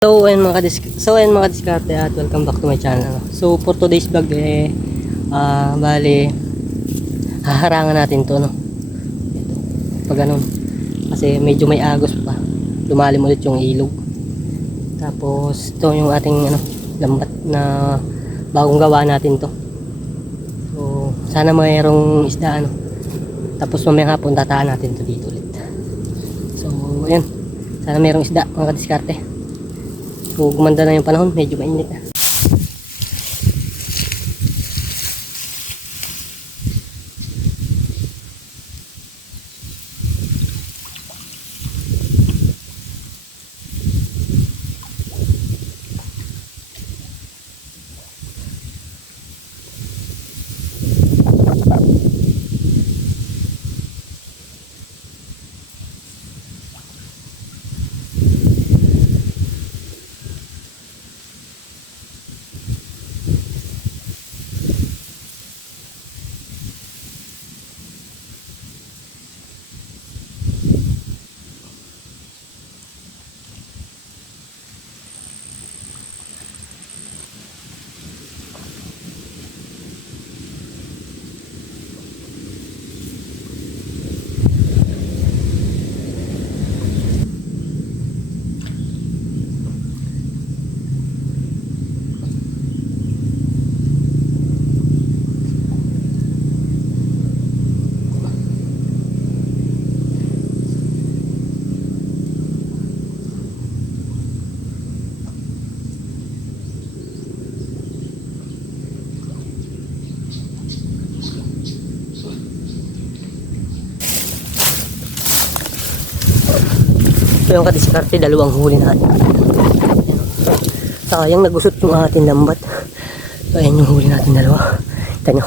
So ayun mga diskarte at welcome back to my channel. So for today's vlog bali haharangan natin to, no. Pag ganun. Kasi medyo may agos pa. Lumalim ulit yung ilog. Tapos ito yung ating lambat na bagong gawa natin to. So sana mayroong isda Tapos mamaya hapon tataan natin to dito ulit. So ayun. Sana mayroong isda mga diskarte. So gumanda na yung panahon, medyo mainit na. So yung kadiskarte, dalawang huli natin. Sayang nagusot yung ating lambat. So ayan yung huli natin dalawa. Kita nyo.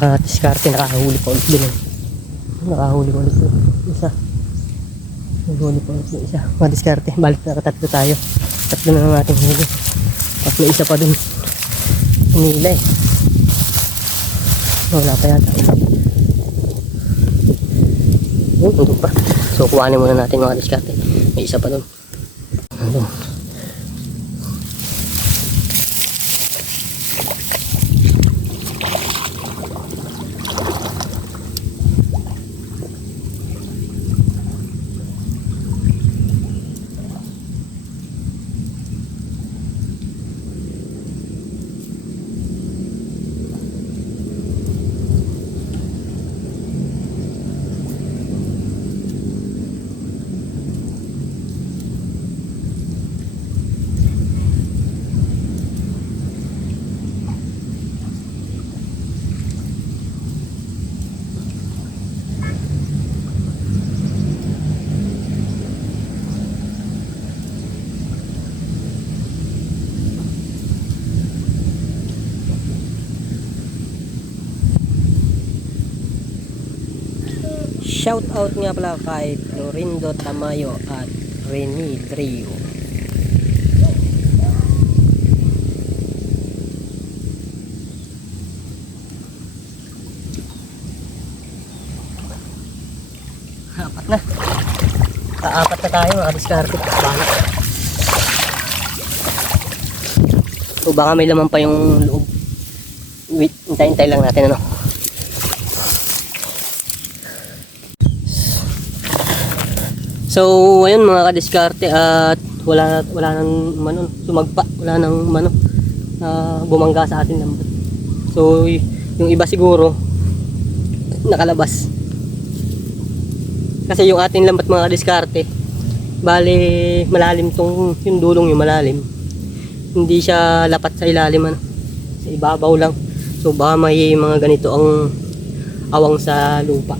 Maka-diskarte, nakahuli pa ulit din. Nakahuli pa ulit din. Isa. Nakahuli pa ulit din isa. Maka-diskarte. Balik na katatlo tayo. Tatlo na lang natin huli. Tapos may isa pa dun. Hinila eh. Wala pa yata. Nandun pa. So kuhanin muna natin mga diskarte. May isa pa dun. Nandun. Shout out nga pala kay Florindo Tamayo at Rene Rio. Apat na. Apat na tayo mga diskarte. So baka may laman pa yung loob. Wait, hintay-hintay lang natin ano. So ayun mga kadiskarte at wala nang manon sumagpa, wala nang mano bumangga sa atin lambat. So yung iba siguro nakalabas. Kasi yung ating lambat mga kadiskarte bali malalim tong yung dulong yung malalim. Hindi siya lapat sa ilalim ano. Sa ibabaw lang. So baka may mga ganito ang awang sa lupa.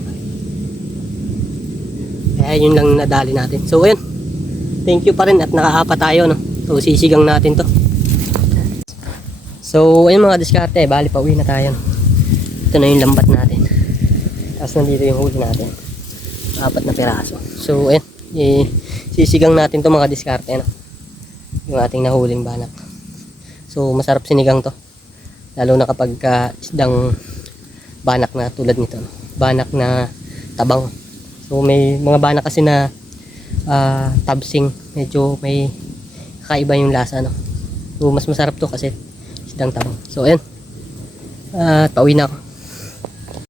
Kaya yun lang nadali natin. So ayun. Thank you pa rin at nakaapat tayo no. So sisigang natin to. So ayun mga diskarte, bali pauwi na tayo. Ito na yung lambat natin. Tapos nandito yung huli natin. Apat na piraso. So ayun, sisigang natin to mga diskarte no. Yung ating nahuling banak. So masarap sinigang to. Lalo na kapag isdang banak na tulad nito no. Banak na tabang. So may mga banak kasi na tabsing, medyo may kakaiba yung lasa no. So mas masarap to kasi isdang tabang. So ayun. Pauwi na ako.